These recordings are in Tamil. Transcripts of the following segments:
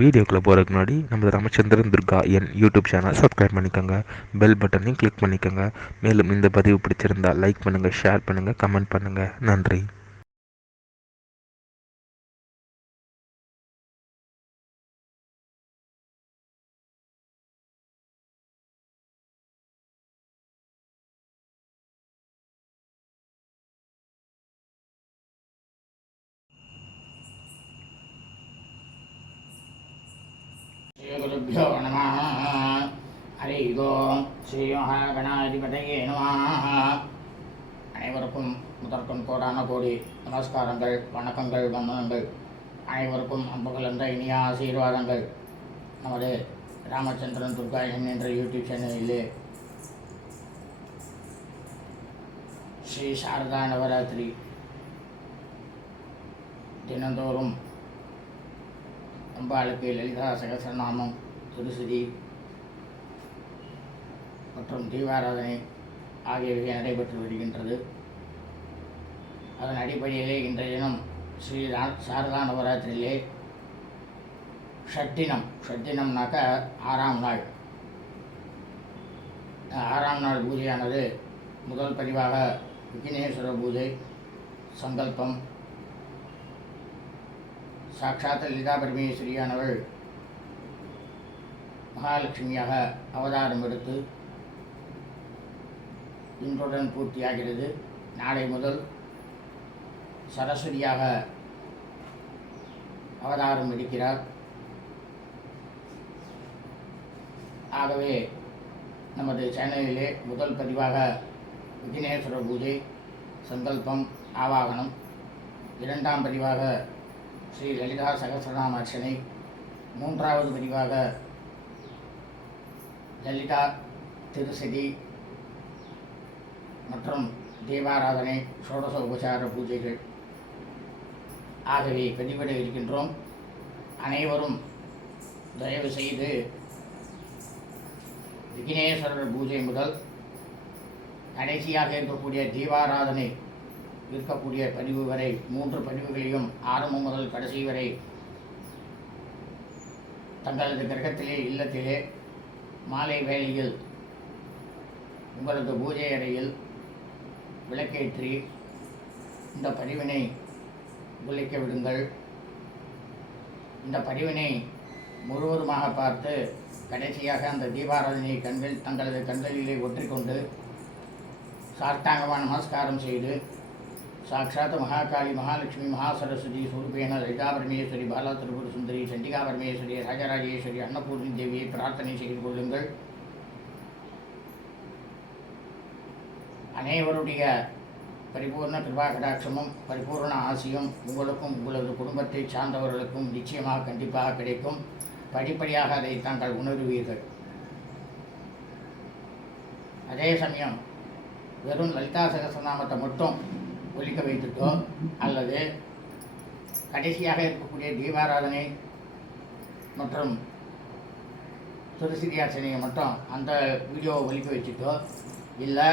வீடியோக்குள்ளே போகிறதுக்கு முன்னாடி நம்ம ராமச்சந்திரன் துர்கா என் யூடியூப் சேனல் சப்ஸ்கிரைப் பண்ணிக்கோங்க, பெல் பட்டனையும் கிளிக் பண்ணிக்கோங்க. மேலும் இந்த பதிவு பிடிச்சிருந்தால் லைக் பண்ணுங்கள், ஷேர் பண்ணுங்கள், கமெண்ட் பண்ணுங்கள். நன்றி. ஸ்ரீகுருभ्यो நமः. ஹரி ஓம். ஸ்ரீ மகாகணாதிபதியே நமः. அனைவருக்கும் முதற்கும் கோடான கோடி நமஸ்காரங்கள், வணக்கங்கள், வந்தனங்கள். அனைவருக்கும் அன்புகள் என்ற இனிய ஆசீர்வாதங்கள். நமது ராமச்சந்திரன் துர்கா என்ற யூடியூப் சேனலிலே ஸ்ரீ சாரதா நவராத்திரி தினந்தோறும் அம்பாளுக்கு லலிதா சகசரநாமம், திருசுதி மற்றும் தீபாராதனை ஆகியவை நடைபெற்று வருகின்றது. அதன் அடிப்படையிலே இன்றைய தினம் ஸ்ரீ சாரதா நவராத்திரியிலே ஷட்டினம்னாக்க 6ஆம் நாள். 6ஆம் நாள் பூஜையானது முதல் பதிவாக விக்னேஸ்வர பூஜை, சங்கல்பம். சாட்சாத் லலிதா பரமேஸ்வரியானவள் மகாலட்சுமியாக அவதாரம் எடுத்து இன்றுடன் பூர்த்தியாகிறது. நாளை முதல் சரஸ்வதியாக அவதாரம் எடுக்கிறார். ஆகவே நமது சேனலிலே முதல் பதிவாக விக்னேஸ்வர பூஜை, சங்கல்பம், ஆவாகனம். 2ஆம் பதிவாக ஸ்ரீ லலிதா சகசரநாம அர்ச்சனை. 3வது பதிவாக லலிதா திருசதி மற்றும் தீபாராதனை, ஷோடச உபசார பூஜைகள் ஆகவே பதிவிட இருக்கின்றோம். அனைவரும் தயவு செய்து விக்னேஸ்வரர் பூஜை முதல் கடைசியாக இருக்கக்கூடிய தீபாராதனை இருக்கக்கூடிய பதிவு வரை 3 பதிவுகளையும் ஆரம்பம் முதல் கடைசி வரை தங்களது கிரகத்திலே, இல்லத்திலே மாலை வேளையில் உங்களது பூஜை அறையில் விளக்கேற்றி இந்த பதிவினை ஒலிக்க விடுங்கள். இந்த பதிவினை முழுவதுமாக பார்த்து கடைசியாக அந்த தீபாராதனை தங்களது கண்களிலே ஒற்றிக்கொண்டு சாஷ்டாங்கமாக நமஸ்காரம் செய்து சாட்சாத் மகாகாளி, மகாலட்சுமி, மகாசரஸ்வதி ஸ்வரூபேன லலிதா பரமேஸ்வரி, பாலா திரிபுர சுந்தரி, சண்டிகா பரமேஸ்வரி, ராஜராஜேஸ்வரி, அன்னபூர்ணி தேவியை பிரார்த்தனை செய்து கொள்ளுங்கள். அனைவருடைய பரிபூர்ண கிருபா கடாட்சமும் பரிபூர்ண ஆசியும் உங்களுக்கும் உங்களது குடும்பத்தை சார்ந்தவர்களுக்கும் நிச்சயமாக கண்டிப்பாக கிடைக்கும். படிப்படியாக அதை தாங்கள் உணர்வீர்கள். அதே சமயம் வெறும் லலிதா சகசரநாமத்தை மட்டும் ஒலிக்க வைத்துட்டோ அல்லது கடைசியாக இருக்கக்கூடிய தீபாராதனை மற்றும் திருசிதி அர்ச்சனையை மட்டும் அந்த வீடியோவை ஒலிக்க வச்சுட்டோ, இல்லை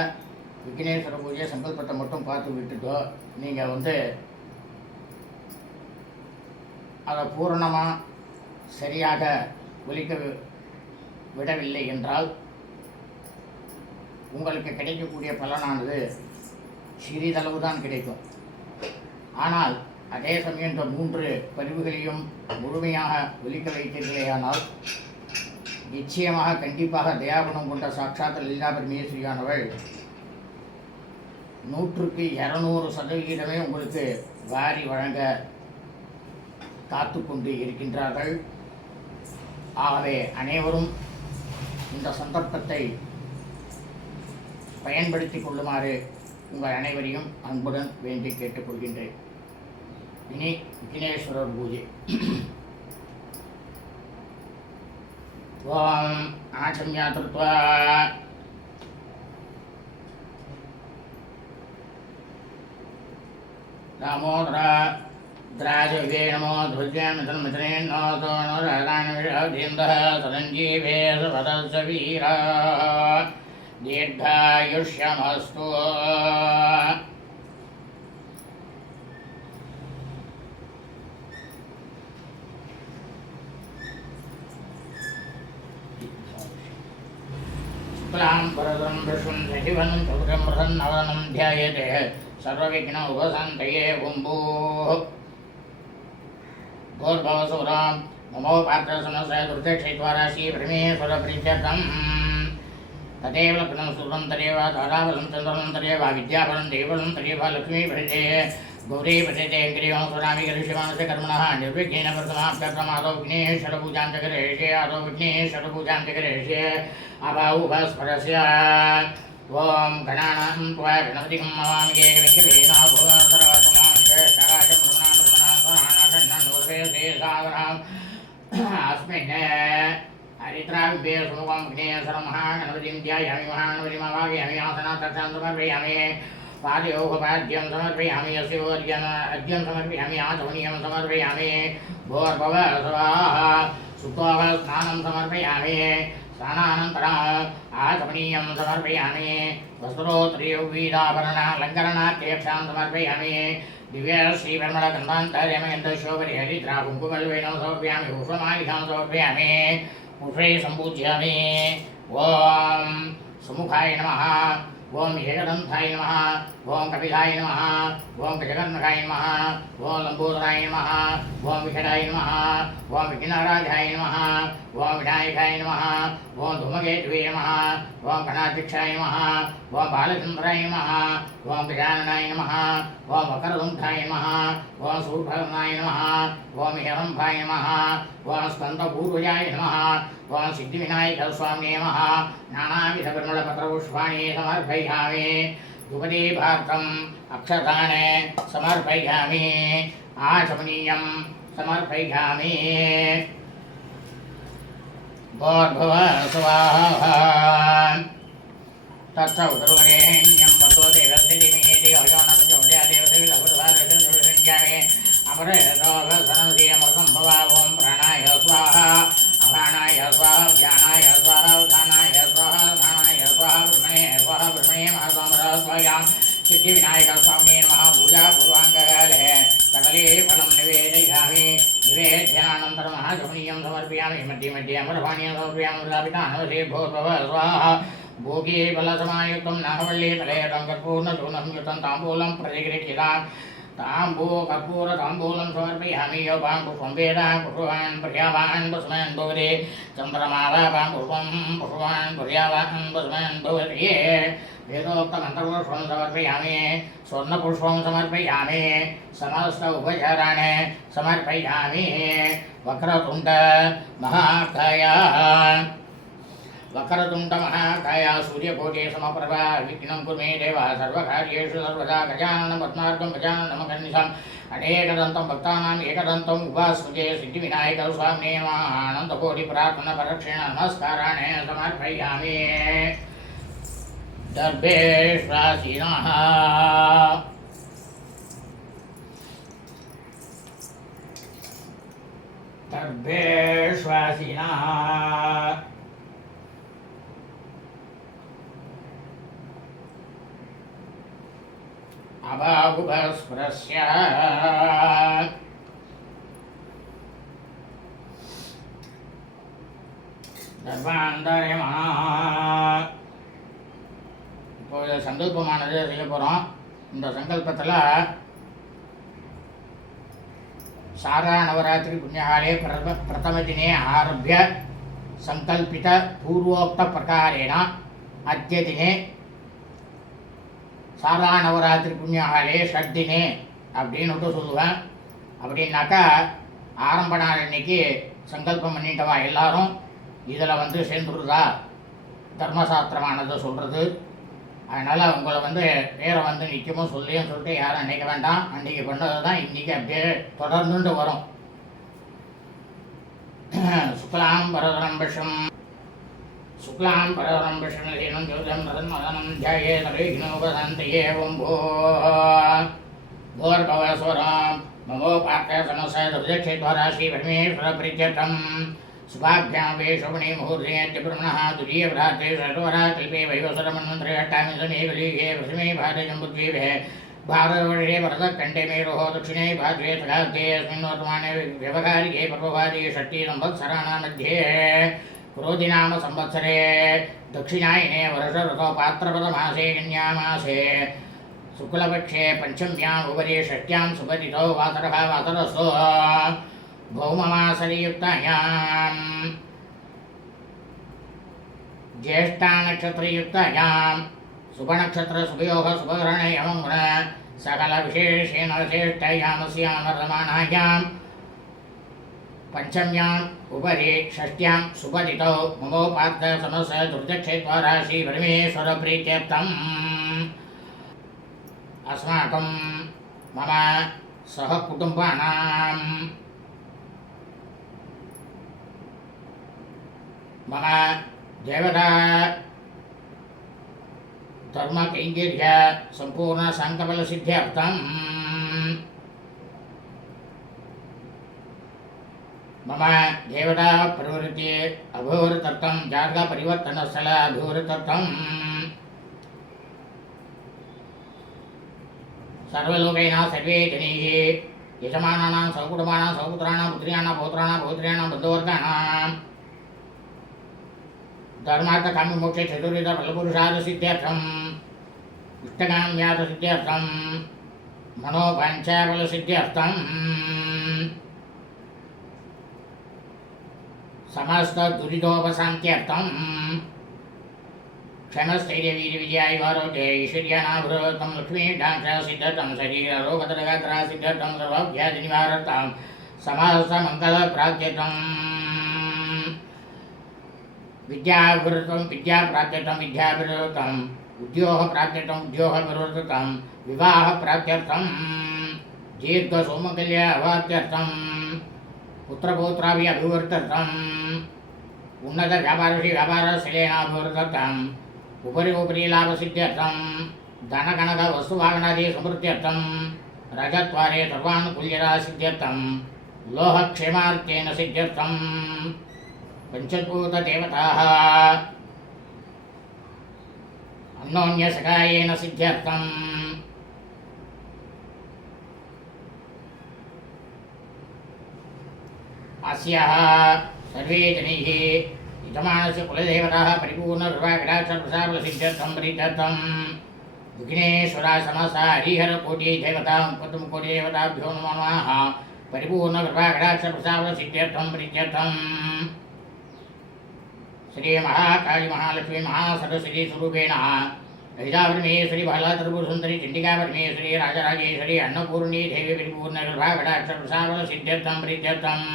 விக்னேஸ்வர பூஜை சங்கல்பத்தை மட்டும் பார்த்து விட்டுட்டோ நீங்கள் அதை பூரணமாக சரியாக ஒலிக்க விடவில்லை என்றால் உங்களுக்கு கிடைக்கக்கூடிய பலனானது சிறிதளவு தான் கிடைக்கும். ஆனால் அதே சமயம் இந்த 3 பதிவுகளையும் முழுமையாக ஒலிக்க வைத்தீர்களேயானால் நிச்சயமாக கண்டிப்பாக தயாகுணம் கொண்ட சாட்சாத் லலிதா பரமேஸ்வரியானவள் 100க்கு 200% உங்களுக்கு வாரி வழங்க காத்து கொண்டு இருக்கின்றார்கள். ஆகவே அனைவரும் இந்த சந்தர்ப்பத்தை பயன்படுத்தி கொள்ளுமாறு உங்கள் அனைவரையும் அன்புடன் வேண்டி கேட்டுக்கொள்கின்றேன். இனி விக்னேஸ்வரர் பூஜை. ஓம் ஆச்சம்யா திருத்வா தாமோதரா द्राजवे नमो ध्वज्यामितन्मितने नोतो नोरागानविषाधीन्दः सदञ्जीवे सुभदस्य वीरा दीर्घायुष्यमस्तु। शुक्लां वरदं विष्णुं शशिवर्णं चतुर्भुजं प्रसन्नवदनं ध्यायेत् सर्वविघ्न उपशान्तये ॐ भूर्भुवस्सुरां नमो पात्रसनस्य दुर्दक्षित्वाराशि परमेश्वरप्रीत्यर्थम् तदेव लग्नं सूत्रं तदेव ताराबलं चन्द्रं तदेव विद्याबलं देवबलं तदेव लक्ष्मीभृते गौरी भृते गिरिवं सुरामि गिरिशिवानस्य कर्मणः निर्विघ्नेन प्रथमाप्यक्रमादौ विघ्नेश्वरपूजां च करिष्ये आदौ विघ्नेश्वरपूजां च करिष्ये अभावुभस्परस्य ॐ गणानां त्वा गणपतिं नमामि केकविङ्कवेना भुवनसर्वतमां ज्येष्ठराजं ब्रह्मणां अस्मिन् हरिद्राविभ्ये सुमुखं विघ्नेश्वरं महागणपतिं ध्यायामि महागणपतिमवाहयामि आसनात् तक्षां समर्पयामि पादयोः पाद्यं समर्पयामि यस्य अर्घ्यं समर्पयामि आचमनीयं समर्पयामि भूर्भुवः स्वाहा शुद्धोः स्नानं समर्पयामि स्नानानन्तरम् आचमनीयं समर्पयामि वस्त्रोत्तरीयवीराभरणालङ्करणात्यक्षां समर्पयामि दिव्यश्रीपरिमलगन्धान्तर्यमयन्तशोभरि हरिद्रा कुङ्कुमल्वेनं समर्पयामि पुष्पमालिकां समर्पयामि पुष्पैः सम्पूज्यामि ॐ सुमुखाय नमः ओम एकदंताय नमः ओम कपिलाय नमः ओम गजकर्णकाय नमः ओम लंबोदराय नमः ओम विकटाय नमः ओम विघ्नराजाय नमः ओम विनायकाय नमः ओम धूमकेतवे नमः ओम गणाध्यक्षाय नमः ओम बालचंद्राय नमः ओम गजाननाय नमः ओम वक्रतुण्डाय नमः ओम शूर्पकर्णाय नमः ओम हिरण्मयाय नमः ओम स्कन्दपूर्वजाय नमः ओम सिद्धिविनायकस्वामिने नमः नानाविधपरिमलपत्रपुष्पाणि समर्पयामि धूपदीपार्थम् अक्षतान् समर्पयामि आचमनीयं समर्पयामि भूर्भुवः स्वाहा तत्सवितुर्वरेण्यं भर्गो देवस्य धीमहि धियो यो न प्रचोदयात् देवस्य अमृतोऽमृतं भव ॐ प्राणाय स्वाहा अपानाय स्वाहा व्यानाय स्वाहा उदानाय स्वाहा धानाय स्वाहा ब्रह्मणे महासामरः स्वायां सिद्धिविनायकस्वामिने नमः पूजा पूर्वाङ्गकाले सकले फलं निवेदयामि निवेद्यानन्तरम् आचमनीयं समर्पयामि मध्ये मध्ये अमृतपानीयं समर्पयामि स्थापितानवशे भूर्भुवः स्वाहा भोगे बलसमायुक्तं नागवल्ली तलयतं कर्पूर्णचूर्णं युतं ताम्बूलं प्रतिगृह्यतां ताम्बू कर्पूर ताम्बूलं समर्पयामि योपां पुष्पं वेदां पुष्पवान् पर्यावान् पुष्पवान् भवति चन्द्रमावां पुष्पं पुष्पवान् पर्यावान् पुष्पवान् भवति वेदोक्तमन्त्रपुष्पं समर्पयामि स्वर्णपुष्पं समर्पयामि समस्त उपचाराणि समर्पयामि वक्रतुण्ड महाकाय वक्रतुण्डमहाकाय सूर्यकोटि समप्रभा विघ्नं कुर्मे देव सर्वकार्येषु सर्वदा गजाननं पद्मार्गं गजाननमकर्निशम् अनेकदन्तं भक्तानाम् एकदन्तम् उपास्महे सिद्धिविनायकस्वामिने नमः आनन्दकोटिप्रार्थनापरक्षेण नमस्काराणि समर्पयामि दर्भेश्वासिनः दर्भेश्वासिनः अभावुभस्पृश्य दर्भान्तर्यमः இப்போ சங்கல்பமானது செய்ய போகிறோம். இந்த சங்கல்பத்தில் शारदा नवरात्रि पुण्यकाले प्रथमदिने आरभ्य संकल्पित पूर्वोक्त प्रकारेण अद्य दिने शारदा नवरात्रि पुण्यकाले षड्दिने அப்படின்னுட்டு சொல்லுவேன். அப்படின்னாக்கா ஆரம்ப நாள் அன்னைக்கு சங்கல்பம் பண்ணிட்டவா எல்லாரும் இதில் வந்து சேர்ந்துருதா தர்மசாஸ்திரமானதை சொல்கிறது. அதனால் உங்களை வந்து பேரை வந்து நிற்கமும் சொல்லியும் சொல்லிட்டு யாரும் நினைக்க வேண்டாம். அன்றைக்கி பண்ணது தான் இன்றைக்கி அப்படியே தொடர்ந்துட்டு வரும். சுக்லாம் பரதரம் விஷம் शुक्लां परवरं विष्णुलीनं ज्योतिं प्रसन्नवदनं ध्यायेत् भूर्भुवस्वरं ममोपार्थसमस्य दुर्दक्षिद्वाराशिपरमेश्वरप्रीत्यर्थं शुभाभ्यां वे शोभने मुहूर्तेऽद्यब्रह्मणः तुरीयभ्रात्रे षड्वराकल्पे वैवस्वरमन्वन्तरे अट्टामि समे कलियुगे प्रथमे भारतजम्बुद्वीपे भारतवर्षे भरतखण्डे मेरोः दक्षिणे भाद्रे तदाब्दे अस्मिन् वर्तमाने व्यवहारिके पर्वभागे षष्ठी संवत्सराणां मध्ये क्रोधिनाम संवत्सरे दक्षिणायने वर्षऋतौ पात्रपदमासे कन्यामासे शुक्लपक्षे पंचम्याम् उपरि षष्ट्यां सुपतितौ वासरः वासरसो भौममासरियुक्तायाम् ज्येष्ठानक्षत्रयुक्तायां शुभनक्षत्रशुभयोः शुभकरणे यमङ्गुण सकलविशेषेण श्रेष्ठयामस्यामर्धमानायां पंचम्याम् उपरि षष्ट्यां सुपतितौ ममोपात्त समस दुर्दक्षेत्वा राशि परमेश्वरप्रीत्यर्थम् अस्माकं मम सहकुटुम्बानां मम देवता धर्मकैङ्कर्य सम्पूर्णसाङ्कफलसिद्ध्यर्थम् मम देवता प्रवृत्ति अभिवृद्धर्थं जातकपरिवर्तनस्थल अभिवृद्धर्थम् सर्वलोकैना सर्वे जनैः यजमानानां सहकुटुम्बानां सहपुत्राणां पुत्र्याणां पौत्राणां पौत्र्याणां बन्धुवर्गाणां धर्मार्थकाम्यमोक्ष चतुर्विध फलपुरुषार्थसिद्ध्यर्थम् इष्टकाम्यार्थसिद्ध्यर्थम् मनोवाञ्छाफलसिद्ध्यर्थम् समस्त दुरितोपशान्त्यर्थम् क्षमस्थैर्यवीर्यविजयायुवारोग्य ऐश्वर्यानाभिवृद्धं लक्ष्मीडाक्षसिद्धर्थं शरीररोगतरगात्रसिद्धर्थं सर्वव्याधिनिवारर्थं समस्तमङ्गलप्राप्त्यर्थम् विद्याभिवृद्धं विद्याप्राप्त्यर्थं विद्याभिवृद्धम् उद्योगप्राप्त्यर्थम् उद्योगभिवृद्धं विवाहप्राप्त्यर्थं दीर्घसौमकल्याभाप्त्यर्थं पुत्रपौत्राभिवृद्धर्थम् उन्नतव्यापारस्य व्यापारशैलेनाभिवृद्धर्थम् उपरि उपरि लाभसिद्ध्यर्थं धनकनकवस्तुवाहनादिसमृद्ध्यर्थं रजत्वारे सर्वानुकूल्यतासिद्ध्यर्थं लोहक्षेमार्थेन सिद्ध्यर्थम् पंचभूतदेवताः अन्योन्यसखायेन सिद्ध्यर्थम् अस्याः सर्वे जनैः यजमानस्य कुलदेवताः परिपूर्णकृपाकटाक्षप्रसादसिद्ध्यर्थं प्रीत्यर्थं विघ्नेश्वरासमसा हरिहरकोटिदेवता मुपत्मुकोटिदेवताभ्यो नमो नमः परिपूर्णकृपाकटाक्षप्रसादसिद्ध्यर्थं प्रीत्यर्थम् श्री महाकाली महालक्ष्मी महासरस्वती स्वरूपेण ललितापरमेश्वरी बालात्रिपुरसुन्दरी चण्डिकापरमेश्वरी राजराजेश्वरी अन्नपूर्णी देवी परिपूर्णकृपाकटाक्षप्रसादसिद्ध्यर्थं प्रीत्यर्थम्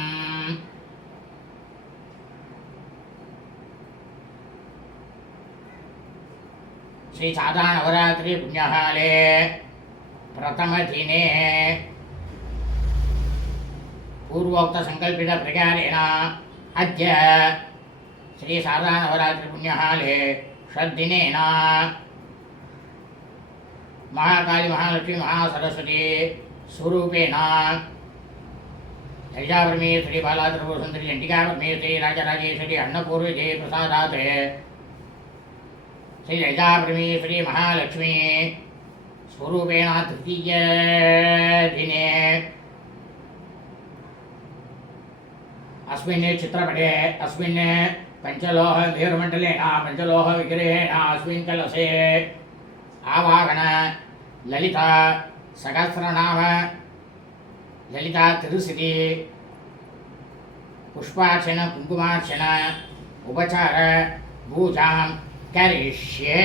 श्री शारदा नवरात्रि पुण्यकाले प्रथमदिने पूर्वोक्त संकल्पित प्रकारेण अद्य श्री शारदा नवरात्रि पुण्यकाले षड्दिनेन महाकाली महालक्ष्मी महासरस्वती स्वरूपेण ललितापरमेश्वरी बालात्रिपुरसुन्दरी चण्डिकापरमेश्वरी राजराजेश्वरी अन्नपूर्वी देवी प्रसादात् श्री ललितापरमेश्वरी महालक्ष्मी स्वरूपेण तृतीय दिने अस्मिन् चित्रपटे अस्मिन् पंचलोह वीरमण्डलेन पंचलोह विग्रहेण अस्मिन् कलशे आवाहन ललिता सहस्रनाम ललिता तिरुसिरि पुष्पार्चन कुङ्कुमार्चन उपचार पूजां करिष्ये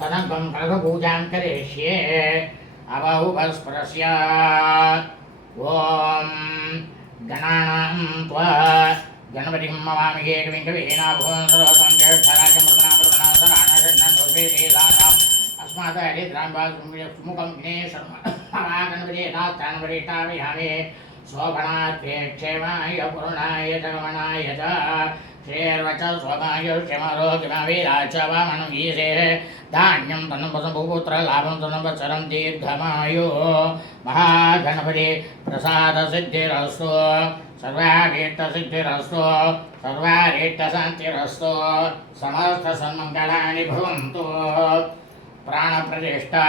तदङ्गं कलशपूजां करिष्ये अवहुभस्परस्य ॐ गणानां त्वा गणपतिं ममामि एकं कवीनाभूतं सर्वतं ज्येष्ठराजमृगणां अस्मात् हरिद्राम्बासुमुखं विघ्नेश्वरमहागणपते नाथान्वरिष्ठामि शोभनार्थे क्षेमाय पूर्णाय च गमनाय च श्रेर्वच स्वमाय क्षमारोग्यमावीराच वामनुगीसे धान्यं तन्नपसम्भूपुत्र लाभं तन्नवत्सरं दीर्घमायो महागणपति प्रसादसिद्धिरस्तु सर्वाभीष्टसिद्धिरस्तु सर्वारीष्टशान्तिरस्तु समस्तसन्मङ्गलानि भवन्तु प्राणप्रतिष्ठा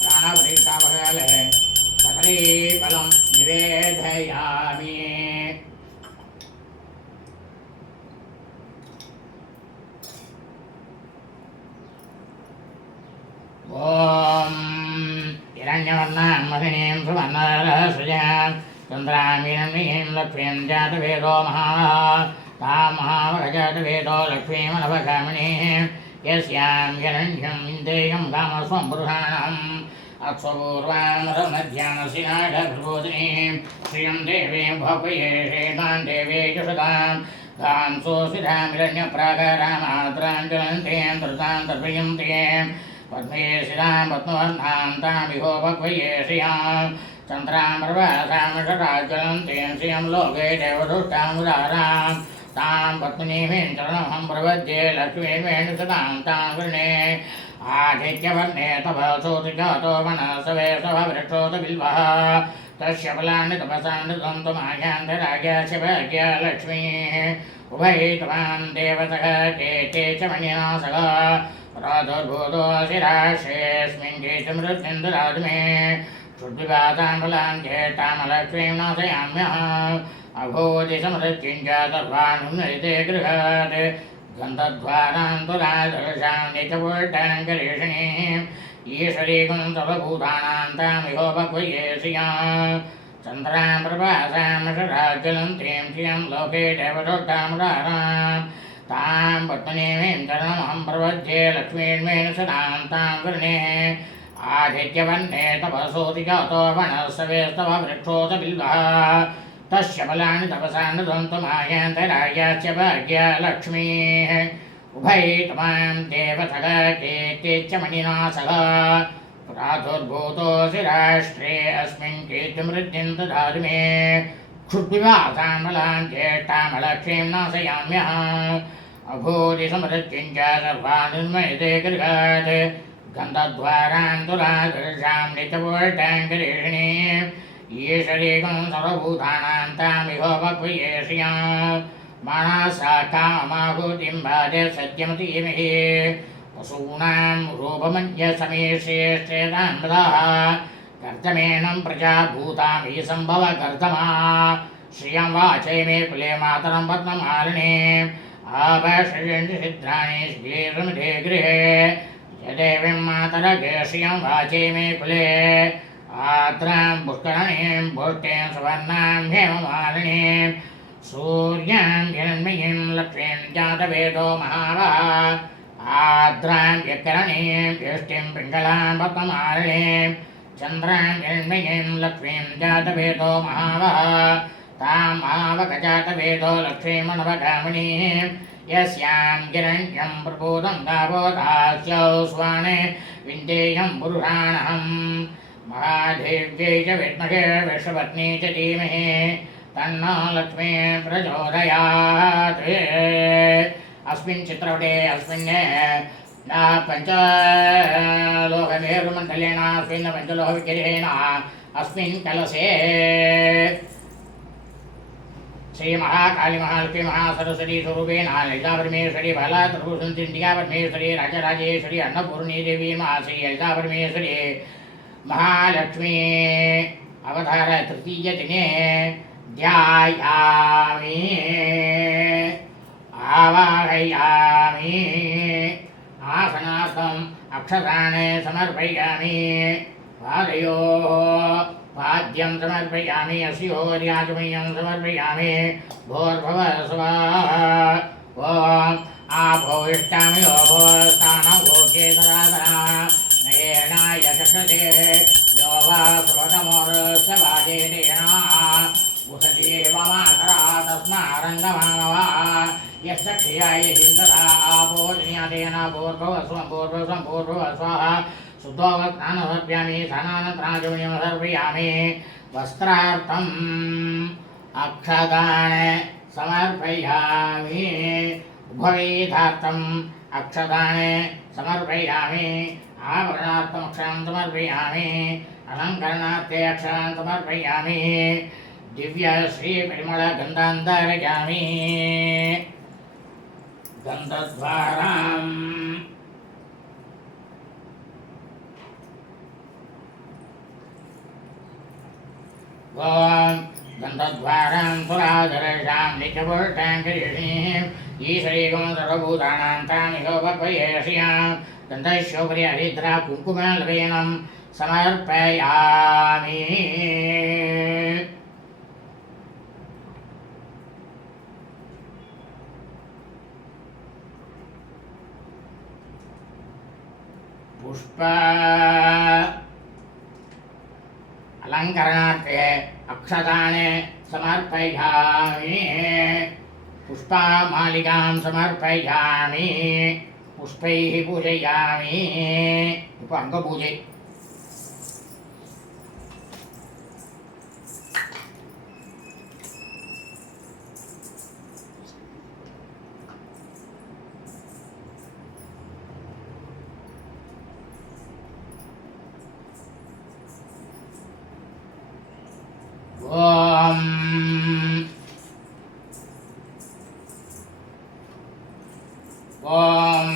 प्राणपरीक्षापकाले सकलीफलं निवेदयामि। ॐ हिरण्यवर्णां महिनीं सुवर्णरसृजां चन्द्रामीनं लक्ष्मीं जातवेदो महाः तां महावगजातवेदो लक्ष्मीमनवगामिनीं यस्यां हिरण्यं इन्देयं कामस्वं पुरुषाणम् अक्षपूर्वामरमध्यानसिनाढभूतिनीं श्रियं देवीं भवये शेतां देवे यशतां तां सोऽसितां हिरण्यप्राकारामात्रां ज्वलन्तीं धृतां तर्पयन्तीं पद्मे शिरां पद्मवर्णां तां विहो भवये श्रियां चन्द्रां प्रभासां षडाज्वलन्तीं श्रियं लोके देवदुष्टां उदारां तां पद्मिनीं चरणमहं प्रपद्ये लक्ष्मीं वेणुसतां तां वृणे आदित्यवर्णे तपसोऽतिजातो वनसवे सववृक्षोऽतबिल्वः तस्य फलानि तपसान्नितन्तुमायान्तराज्ञस्य भाग्या लक्ष्मीः उभयैतवान् देवतः के च मणिनासः प्रादुर्भूतोऽसि राशेऽस्मिन् केतुमृत्युन्दराजु मे क्षुद्विवातां फलां चेष्टामलक्ष्मीं नाशयाम्यहम् अभूति समृत्युं च सर्वानुन्नयते गृहात् गन्धद्वारान्तुरादर्शां नित्यपुष्टां करीषणीम् ईश्वरीगुं सर्वभूतानां तामिहो भगवये श्रियां चन्द्रां प्रभासां षडाज्वलन्तीं श्रियं लोके देवदुष्टामुदारां तां पद्मिनीं चरणमहं प्रपद्ये लक्ष्मीर्मेण सदां तां वृणे आदित्यवर्णे तपसोऽतिजातो वनस्सवेस्तव वृक्षोऽतबिल्वः तस्य फलानि तपसान्नितन्तुमायान्तराज्ञस्य भाग्या लक्ष्मीः उभयैतवां देवतः के च मणिनासः प्रादुर्भूतोऽसि राष्ट्रे अस्मिन् कीर्तिमृद्धिं ददातु मे क्षुद्विवासां फलां चेष्टामलक्ष्मीं नाशयाम्यहम् अभूति समृत्युं च सर्वानुन्मयते गृहात् गन्धद्वारान्तुरादर्शां नित्यपुष्टां करीषणीम् ईश्वरीगुं सर्वभूतानां तामिहो भगवये श्रियां मानसा कामाहुतिं भाजे सत्यमतीमिः पशूनां रूपमन्यसमीश्रेष्ठेतां प्रदाः कर्तमेनं प्रजाभूतामि सम्भव कर्तमा श्रियं वाचे मे कुले मातरं पद्ममालिनीम् आभश्रियन्ति सिद्धानि शिखिलीर्मिधे गृहे यदेवीं मातरगे श्रियं वाचे मे कुले आत्रां पुष्करणीं पुष्टिं सुवर्णां हेममालिनीं सूर्यां हिरण्मयीं लक्ष्मीं जातवेदो महावः आद्रां यत्करणीं यष्टिं पिङ्गलां पद्ममालिनीं चन्द्रां हिरण्मयीं लक्ष्मीं जातवेदो महावः तां महावगजातवेदो लक्ष्मीमनवगामिनीं यस्यां हिरण्यं प्रबोधं गावोदास्यौ स्वाने विन्देयं पुरुषाणहम् महादेव्यै च विद्महे विश्वपत्नी च धीमहि तन्नो लक्ष्मी प्रचोदयात्। अस्मिन् चित्रपटे अस्मिन् पञ्चलोहमेरुमण्डलेन अस्मिन् पञ्चलोहविग्रहेण अस्मिन् कलशे श्री महाकाली महालक्ष्मी महासरस्वती स्वरूपेण ललिता परमेश्वरी बाला त्रिपुरसुन्दरी परमेश्वरी राजराजेश्वरी अन्नपूर्णी देवी महाश्री ललिता परमेश्वरी महालक्ष्मी अवतार तृतीय दिने ध्यायामि आवाहयामि आसनार्थम् अक्षतानि समर्पयामि पादयोः पाद्यं समर्पयामि अस्योर्याजमयं समर्पयामि भोर्भुवः स्वाहा ॐ आपो इष्टामि स्थानं भोगे सदासना नयेनाय चक्षते यो वा स्वतमोर्षवादेना उषदेवमातरा तस्मारङ्गमानवा यस्य क्षयाय हिन्दता आपो जनियातेन भूर्भुवः स्वाहा शुद्धोऽवस्नानमर्पयामि स्नानानन्तराजमनीं समर्पयामि वस्त्रार्थम् अक्षतानि समर्पयामि उभयेधार्थम् अक्षतानि समर्पयामि आभरणार्थम् अक्षरान् समर्पयामि अलङ्करणार्थे अक्षरान् समर्पयामि दिव्य श्री परिमल गंधांतरयामि गंधद्वाराम् ओम गंधद्वारां पुराधरशां नित्यपुरुषां करिष्णीं ईश्वरीगं सर्वभूतानां तामिहोपक्वयेष्यां गन्धशोभरि हरिद्रा कुङ्कुमलवेनं समर्पयामि पुष्प अलंकरणार्थे अक्षतानि समर्पयामि पुष्पमालिकां समर्पयामि पुष्पैः पूजयामि अंगपूजे ओम ओम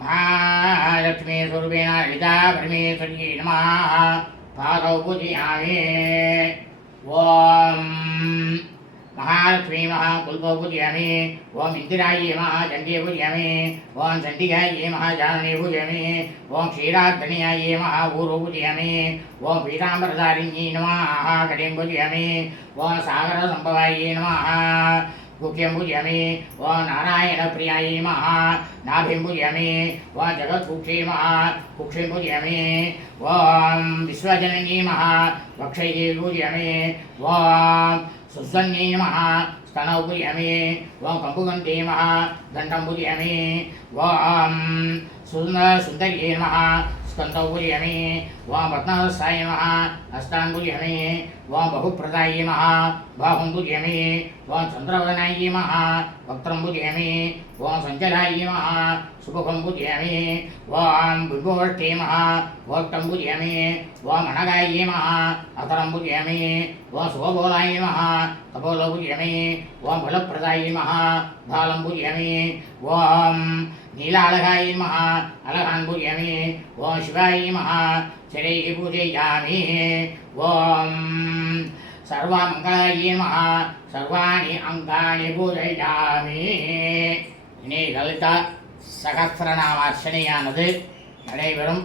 महालक्ष्मी स्वरूपेण हरिता परमेश्वर्यै नमः पादौ पूजयामि ओम महालक्ष्मी महाकुल्पौ पूजयामि ओम इंदिरायै महाचण्ड्यै पूजयामि ओम चण्डिकायै महाजानने पूजयामि ओम क्षीरार्धन्यायै महाभूरो पूजयामि ओम पीताम्बरधारिण्यै नमः कटिं पूजयामि ओम सागरसम्भवायै नमः गुह्यं पूजयामि ओम नारायणप्रियायै नमः नाभिं पूजयामि ओम जगत्कुक्षे कुक्षिं पूजयामि ओम विश्वजनन्यै नमः वक्षैः पूजयामि ओम सुस्वन्यै नमः स्तनौ पूजयामि ओम कम्बुगन्धे नमः दण्डं पूजयामि ओम सुन्दर्यै नमः स्कन्दौ पूजयामि ओम पद्महस्ताय नमः हस्तान् पूजयामि ओम बहुप्रदायै नमः बाहुं पूजयामि ओम चन्द्रवदनायै नमः वक्त्रं पूजयामि ओम सञ्चलायै नमः सुमुखं पूजयामि ओम बिम्बोष्ठे नमः वक्त्रं पूजयामि ओम अनगायै नमः अतरं पूजयामि ओम शुभबोलाय नमः कपोलं पूजयामि ओम फलप्रदायै नमः भालं पूजयामि ओम नीलालगाय नमः अलगान् पूजयामि ओम शिवाय नमः शरैः पूजयामि ओम सर्वमङ्गलाय नमः सर्वाणि अङ्गानि पूजयामि इनि ललिता सहस्रनामार्चனையானது நடைபெறும்